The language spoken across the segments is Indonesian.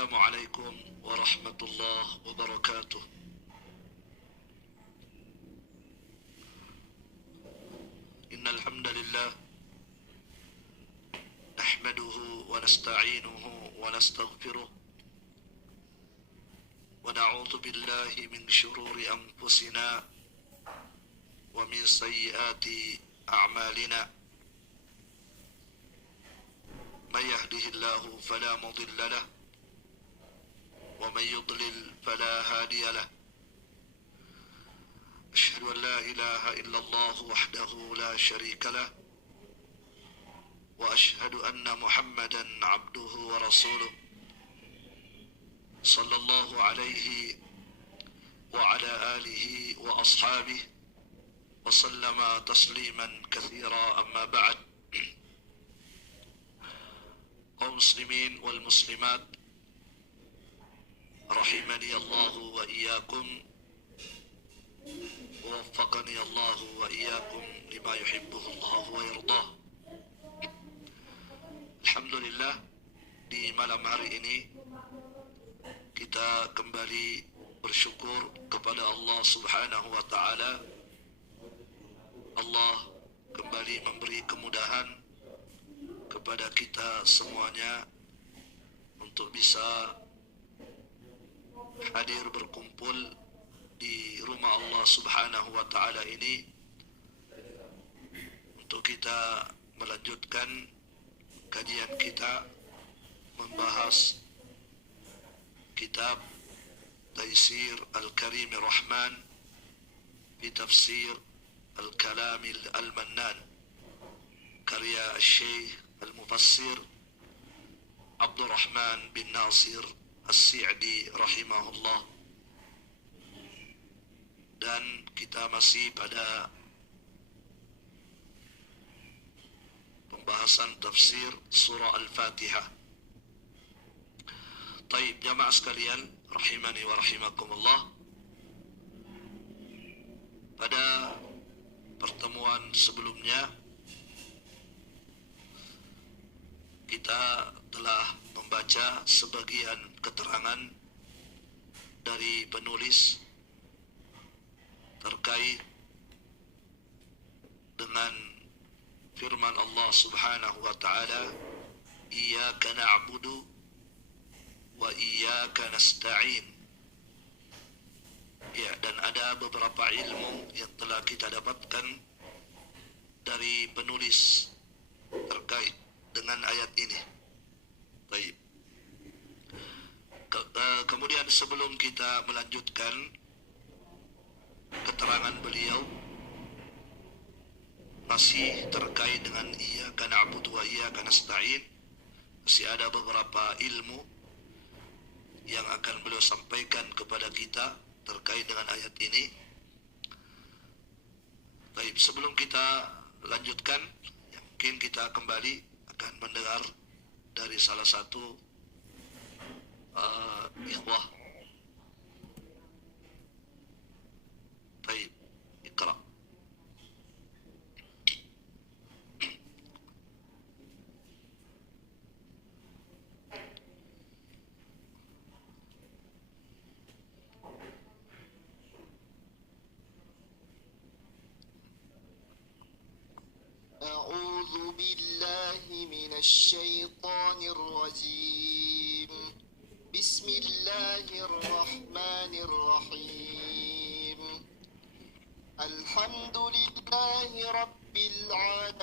السلام عليكم ورحمة الله وبركاته. إن الحمد لله نحمده ونستعينه ونستغفره ونعوذ بالله من شرور أنفسنا ومن سيئات أعمالنا. من يهده الله فلا مضل له ومن يضلل فلا هادي له. أشهد أن لا إله إلا الله وحده لا شريك له وأشهد أن محمدا عبده ورسوله صلى الله عليه وعلى آله وأصحابه وسلم تسليما كثيرا. أما بعد. kaum muslimin wal muslimat rahimani Allah wa iyyakum wa waffaqani Allah wa iyyakum lima yuhibbuhu Allah wa yardah. Alhamdulillah, di malam hari ini kita kembali bersyukur kepada Allah Subhanahu wa taala. Allah kembali memberi kemudahan kepada kita semuanya untuk bisa hadir berkumpul di rumah Allah Subhanahu wa taala ini untuk kita melanjutkan kajian kita membahas kitab Taysir Al-Karim Ar-Rahman fi Tafsir Al-Kalam Al-Mannan karya Syekh Al-Mufassir Abdul Rahman bin Nasir As-Sa'di rahimahullah. Dan kita masih pada pembahasan tafsir surah Al-Fatihah. Taib, jamaah sekalian rahimani wa rahimakumullah. Pada pertemuan sebelumnya kita telah membaca sebagian keterangan dari penulis terkait dengan firman Allah Subhanahu wa taala, "Iyyaka na'budu wa iyyaka nasta'in." Ya, dan ada beberapa ilmu yang telah kita dapatkan dari penulis terkait dengan ayat ini. Baik. Kemudian sebelum kita melanjutkan keterangan beliau masih terkait dengan iyyaka na'budu wa iyyaka nasta'in, masih ada beberapa ilmu yang akan beliau sampaikan kepada kita terkait dengan ayat ini. Baik, sebelum kita lanjutkan, mungkin kita kembali akan mendengar dari salah satu ikhwah. Baik, Iqra. أعوذ بالله من الشيطان الرجيم. بسم الله الرحمن الرحيم. الحمد لله رب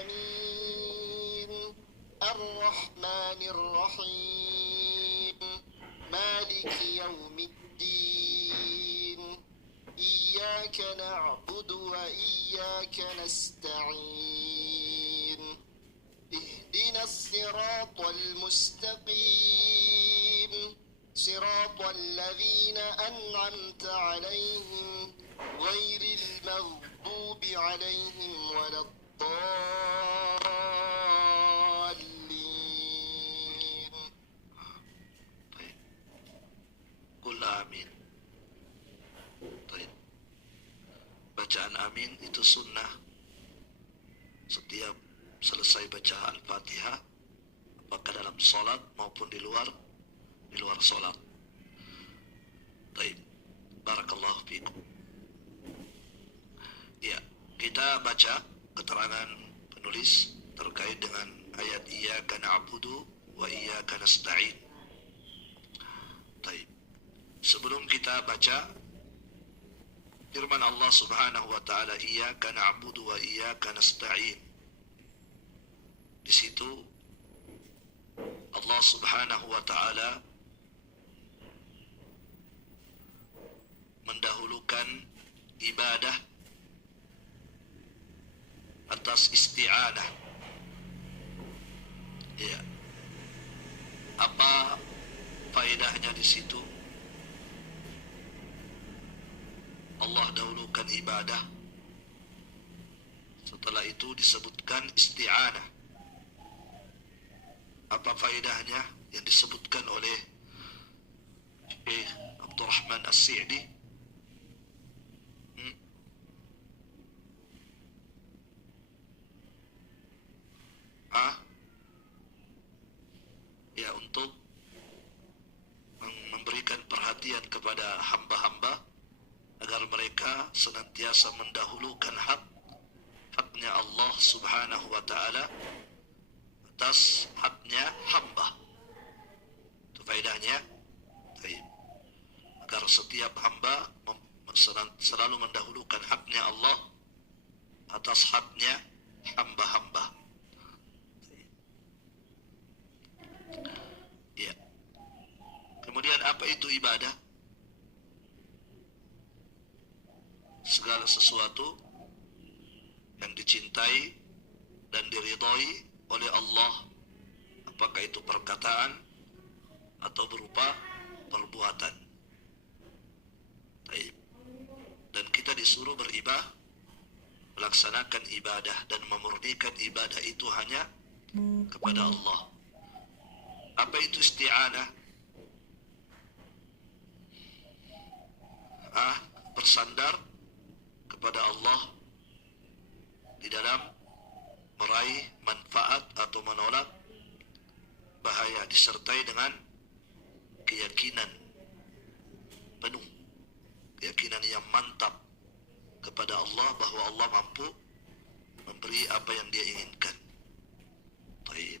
العالمين الرحمن الرحيم مالك يوم الدين إياك نعبد وإياك نستعين اهدنا الصراط المستقيم صراط الذين أنعمت عليهم غير المغضوب عليهم ولا الضالين. Qul amin. Baik. Bacaan amin itu sunnah setiap selesai baca Al-Fatihah, apakah dalam salat maupun di luar, di luar sholat. Baik, barakallahu fikum. Ya, kita baca keterangan penulis terkait dengan ayat iyyaka na'budu wa iyyaka nasta'in. Baik. Sebelum kita baca firman Allah Subhanahu wa taala, iyyaka na'budu wa iyyaka nasta'in. Di situ Allah Subhanahu wa taala mendahulukan ibadah atas isti'anah. Ya. Apa faedahnya di situ? Allah dahulukan ibadah, setelah itu disebutkan isti'anah. Apa faedahnya yang disebutkan oleh Syekh Abdurrahman As-Sa'di? Ya, untuk memberikan perhatian kepada hamba-hamba agar mereka senantiasa mendahulukan haknya Allah Subhanahu wa taala atas haknya hamba. Itu faedahnya. Agar setiap hamba selalu mendahulukan haknya Allah atas haknya hamba-hamba. Ya. Kemudian apa itu ibadah? Segala sesuatu yang dicintai dan diridhai oleh Allah, apakah itu perkataan atau berupa perbuatan. Dan kita disuruh beribadah, melaksanakan ibadah dan memurnikan ibadah itu hanya kepada Allah. Apa itu isti'anah? Bersandar kepada Allah di dalam meraih manfaat atau menolak bahaya, disertai dengan keyakinan penuh, keyakinan yang mantap kepada Allah bahwa Allah mampu memberi apa yang Dia inginkan. Baik.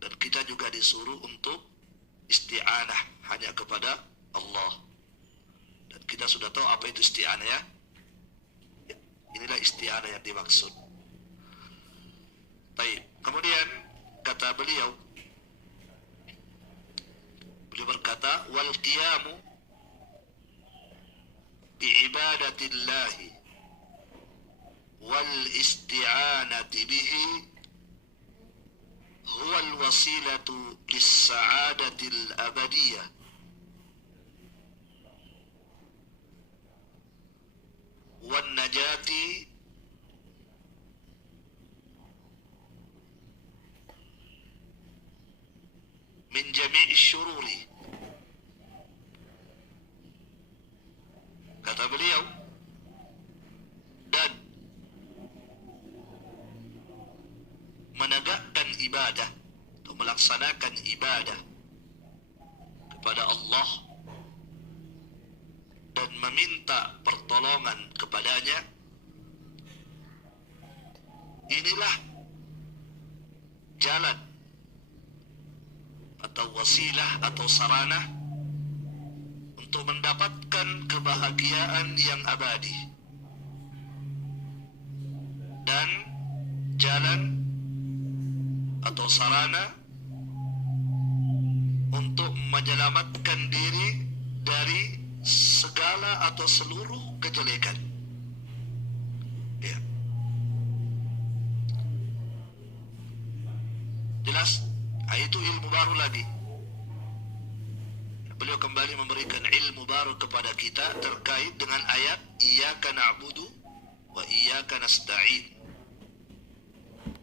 Dan kita juga disuruh untuk isti'anah hanya kepada Allah. Dan kita sudah tahu apa itu isti'anah, ya. Inilah isti'anah yang dimaksud. Baik. Kemudian kata beliau berkata, wal qiyamu bi ibadatillahi wal isti'anati bihi huwa al-wasilatu lis-sa'adati al-abadiyah wan najati min jami'i syururi. Kata beliau, dan menegakkan ibadah atau melaksanakan ibadah kepada Allah dan meminta pertolongan kepadanya, inilah jalan atau wasilah atau sarana untuk mendapatkan kebahagiaan yang abadi, dan jalan atau sarana untuk menyelamatkan diri dari segala atau seluruh kejelekan. Ya. Jelas? Itu ilmu baru lagi. Beliau kembali memberikan ilmu baru kepada kita terkait dengan ayat iyyaka na'budu wa iyyaka nasta'in.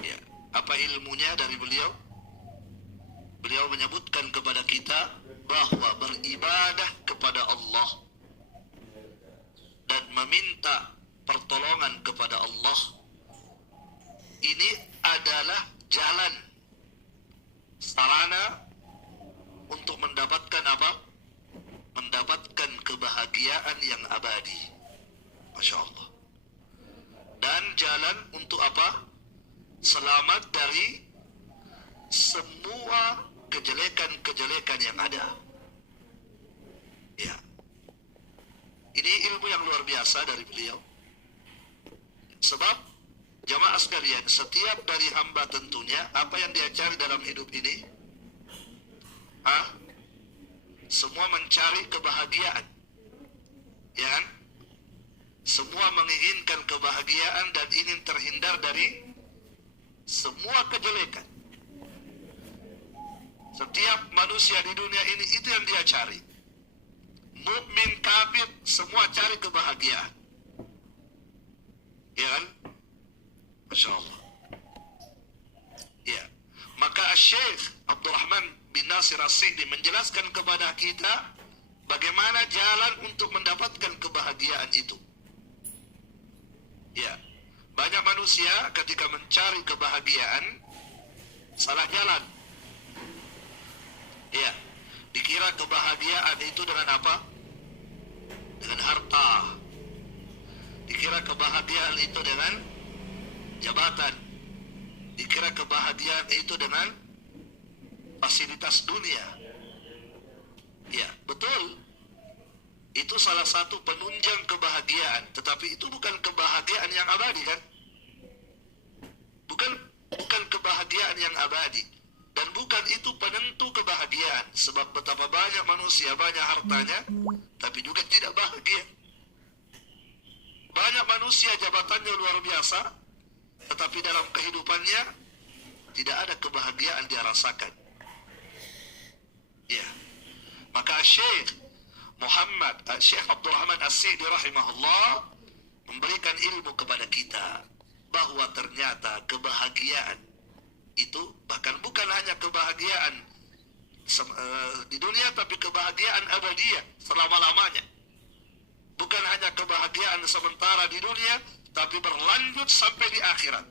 Ya. Apa ilmunya dari beliau? Beliau menyebutkan kepada kita bahwa beribadah kepada Allah dan meminta pertolongan kepada Allah ini adalah jalan, sarana untuk mendapatkan apa? Mendapatkan kebahagiaan yang abadi. Masya Allah. Dan jalan untuk apa? Selamat dari semua kejelekan-kejelekan yang ada. Ya. Ini ilmu yang luar biasa dari beliau. Sebab jamaah sekalian, setiap dari hamba tentunya apa yang dia cari dalam hidup ini? Semua mencari kebahagiaan. Ya kan? Semua menginginkan kebahagiaan dan ingin terhindar dari semua kejelekan. Setiap manusia di dunia ini itu yang dia cari. Mukmin, kafir, semua cari kebahagiaan. Ya kan? Masya Allah. Ya. Maka Syekh Abdurrahman bin Nasir As-Sa'di menjelaskan kepada kita bagaimana jalan untuk mendapatkan kebahagiaan itu. Ya. Banyak manusia ketika mencari kebahagiaan salah jalan. Ya. Dikira kebahagiaan itu dengan apa? Dengan harta. Dikira kebahagiaan itu dengan jabatan. Dikira kebahagiaan itu dengan fasilitas dunia. Ya, betul. Itu salah satu penunjang kebahagiaan, tetapi itu bukan kebahagiaan yang abadi kan? Bukan kebahagiaan yang abadi, dan bukan itu penentu kebahagiaan. Sebab betapa banyak manusia, banyak hartanya, tapi juga tidak bahagia. Banyak manusia jabatannya luar biasa, tetapi dalam kehidupannya tidak ada kebahagiaan dia rasakan. Ya. Maka Syekh Abdurrahman As-Sa'di rahimahullah memberikan ilmu kepada kita bahwa ternyata kebahagiaan itu bahkan bukan hanya kebahagiaan di dunia, tapi kebahagiaan abadiyah selama-lamanya. Bukan hanya kebahagiaan sementara di dunia, tapi berlanjut sampai di akhirat.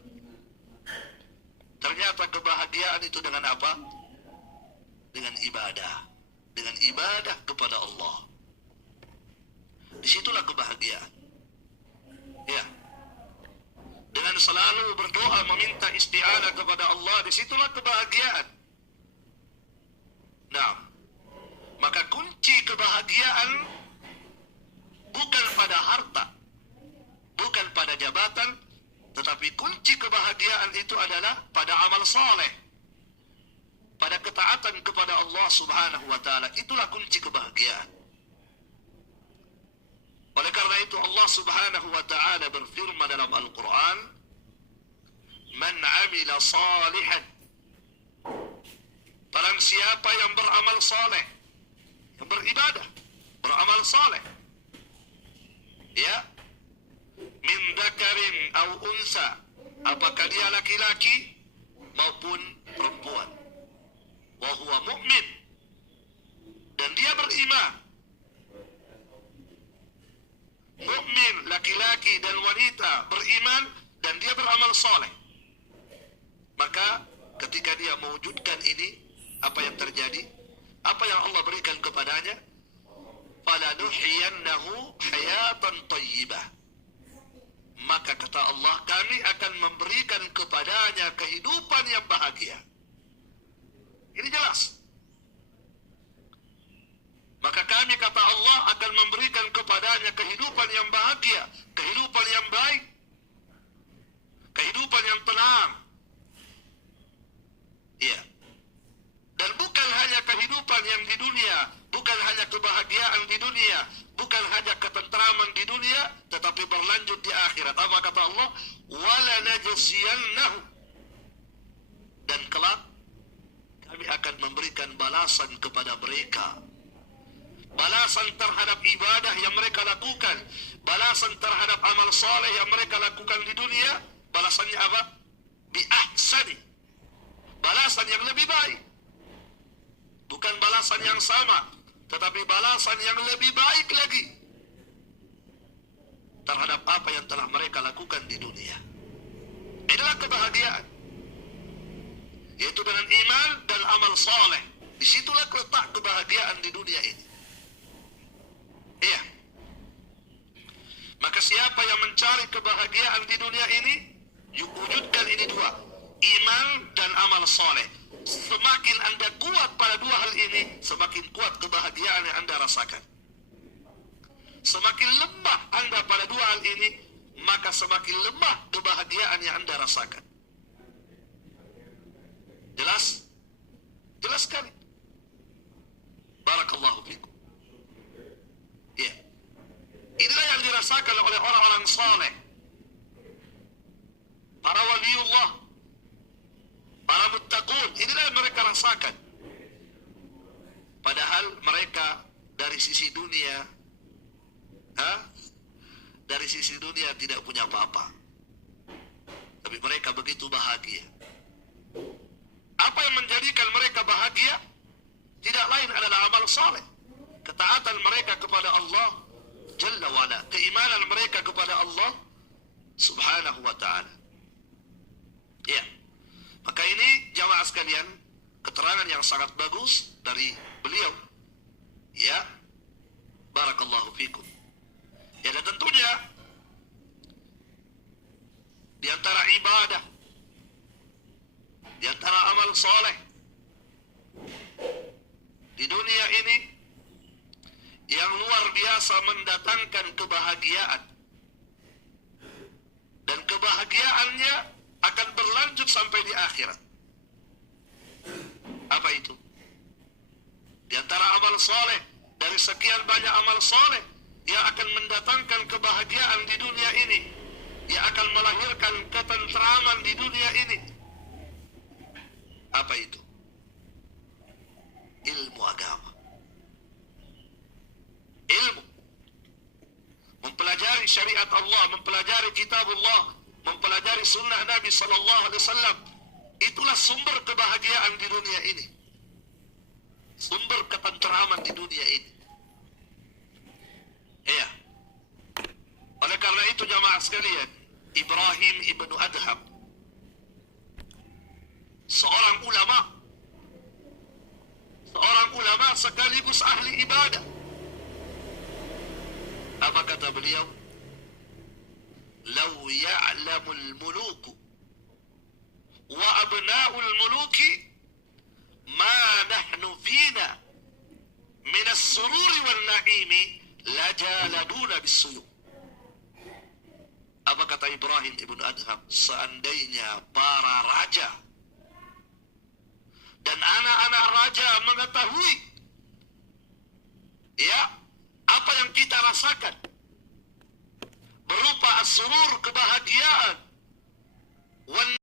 Ternyata kebahagiaan itu dengan apa? Dengan ibadah. Dengan ibadah kepada Allah. Disitulah kebahagiaan. Ya. Dengan selalu berdoa meminta isti'anah kepada Allah, disitulah kebahagiaan. Nah, maka kunci kebahagiaan bukan pada harta, bukan pada jabatan, tetapi kunci kebahagiaan itu adalah pada amal saleh, pada ketaatan kepada Allah Subhanahu wa taala. Itulah kunci kebahagiaan. Oleh karena itu Allah Subhanahu wa taala berfirman dalam Al-Qur'an, "Man 'amila salihan." Barang siapa yang beramal saleh, yang beribadah, beramal saleh, ya, min dzakarin aw unsa, apakah dia laki-laki maupun perempuan, wa huwa mu'min, dan dia beriman. Mukmin laki-laki dan wanita beriman dan dia beramal saleh. Maka ketika dia mewujudkan ini, apa yang terjadi? Apa yang Allah berikan kepadanya? Falanuhyiyannahu hayatan thayyibah. Maka kata Allah, kami akan memberikan kepadanya kehidupan yang bahagia. Ini jelas. Maka kami, kata Allah, akan memberikan kepadanya kehidupan yang bahagia, kehidupan yang baik, kehidupan yang tenang. Ya. Dan bukan hanya kehidupan yang di dunia, bukan hanya kebahagiaan di dunia, bukan hanya ketentraman di dunia, tetapi berlanjut di akhirat. Apa kata Allah? Wala najziyannahu. Dan kelak kami akan memberikan balasan kepada mereka. Balasan terhadap ibadah yang mereka lakukan, balasan terhadap amal saleh yang mereka lakukan di dunia. Balasannya apa? Bi ahsani. Balasan yang lebih baik. Bukan balasan yang sama, tetapi balasan yang lebih baik lagi terhadap apa yang telah mereka lakukan di dunia. Inilah kebahagiaan, yaitu dengan iman dan amal saleh Disitulah letak kebahagiaan di dunia ini. Iya. Maka siapa yang mencari kebahagiaan di dunia ini, wujudkan ini dua, iman dan amal soleh. Semakin Anda kuat pada dua hal ini, semakin kuat kebahagiaan yang Anda rasakan. Semakin lemah Anda pada dua hal ini, maka semakin lemah kebahagiaan yang Anda rasakan. Jelas? Jelas sekali. Barakallahu fikum. Ya. Inilah yang dirasakan oleh orang-orang saleh, para waliullah, para muttaqun. Inilah yang mereka rasakan. Padahal mereka dari sisi dunia, dari sisi dunia tidak punya apa-apa, tapi mereka begitu bahagia. Apa yang menjadikan mereka bahagia? Tidak lain adalah amal saleh, ketaatan mereka kepada Allah Jalla wa'ala, keimanan mereka kepada Allah Subhanahu wa ta'ala. Ya, maka ini jamaah sekalian, keterangan yang sangat bagus dari beliau. Ya, barakallahu fikum. Ya, dan tentunya di antara ibadah, di antara amal soleh di dunia ini yang luar biasa mendatangkan kebahagiaan, dan kebahagiaannya akan berlanjut sampai di akhirat. Apa itu? Di antara amal soleh, dari sekian banyak amal soleh yang akan mendatangkan kebahagiaan di dunia ini, yang akan melahirkan ketentraman di dunia ini. Apa itu? Ilmu agama. Ilmu. Mempelajari syariat Allah, mempelajari kitab Allah, mempelajari sunnah Nabi sallallahu alaihi wasallam. Itulah sumber kebahagiaan di dunia ini. Sumber ketentraman di dunia ini. Iya. Oleh karena itu jamaah sekalian, Ibrahim ibnu Adham, seorang ulama sekaligus ahli ibadah. Apa kata beliau? Lau ya'lamul muluku wa abna'ul muluki ma nahnu fina min as-sururi wal na'imi lajaladuna bis-suyum. Apa kata Ibrahim ibnu Adham? Seandainya para raja dan anak-anak raja mengetahui apa yang kita rasakan berupa as-surur, kebahagiaan,